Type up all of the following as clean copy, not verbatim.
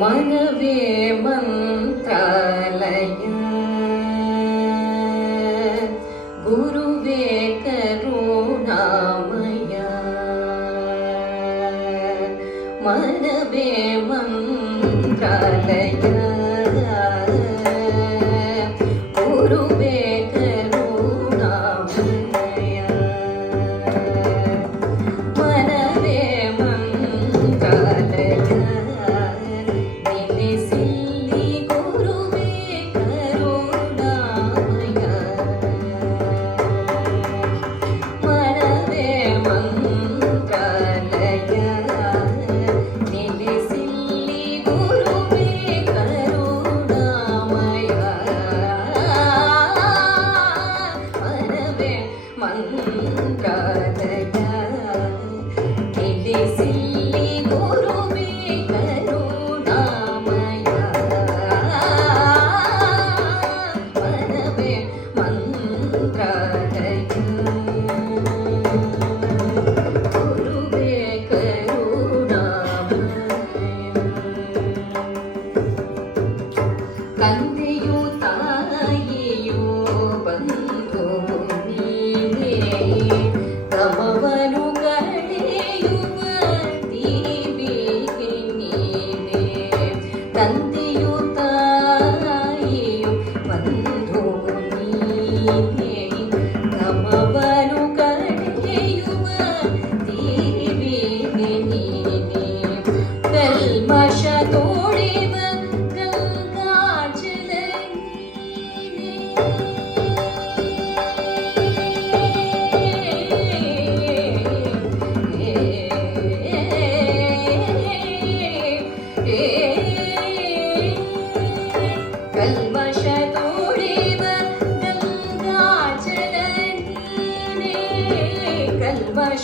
मनवे मंत्रालय गुरुवे करुणामय मनवे मंत्रालय गुरुवे करुणामय मनवे मंत्रालय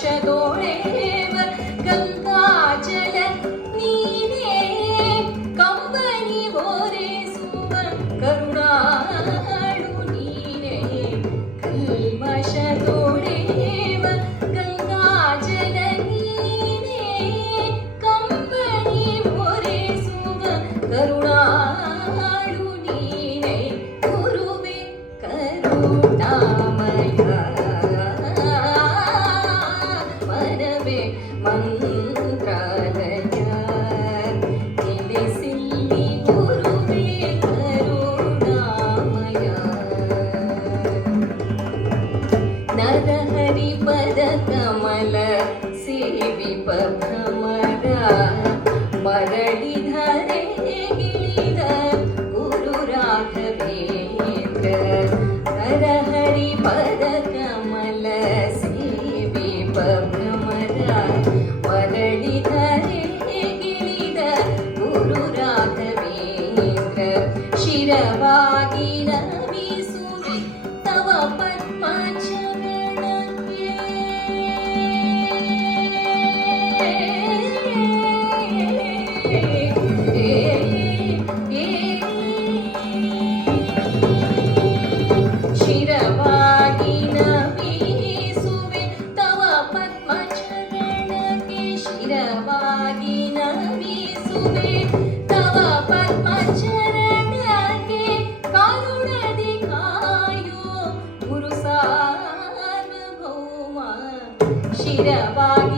कल्मषदोडेव गंगाजल नीने कंबनी बोरेसुव करुणाळु नीने कल्मषदोडेव गंगाजल नीने कंबनी बोरेसुव करुणाळु नीने गुरुवे करुणामय ಮಂತ್ರಾಲಯ ನೆಲೆಸಿಲ್ಲಿ ಗುರುವೇ ಕರುಣಾಮಯ ನರಹರಿ ಪದ ಕಮಲ ಸೇವಿಪ ಭ್ರಮರ ಮರಳಿಧರೆ ಗಿಳಿದ ಗುರು ರಾಘವೇಂದ್ರ ನರಹರಿ ಪದ ಕಮಲ ಸೇವಿಪ ಮರಳಿಧರೆ ಗಿಳಿದ ಗುರು ರಾಘವೇಂದ್ರ ಶಿರವಾಗಿ ನಮಿಸುವೆ ತವ ಪದ್ಮ ಚರಣಕ್ಕೆ ಶಿರವಾಗಿ ನಮಿಸುವೆ ತವ ಪದ್ಮ ಶಿರವಾಗಿ ನಮಿಸುವೆ ತವ ಪದ್ಮ ಚರಣಕ್ಕೆ ಕರುಣದಿ ಕಾಯೋ ಗುರು ಸಾರ್ವಭೌಮ ಶಿರವಾಗಿ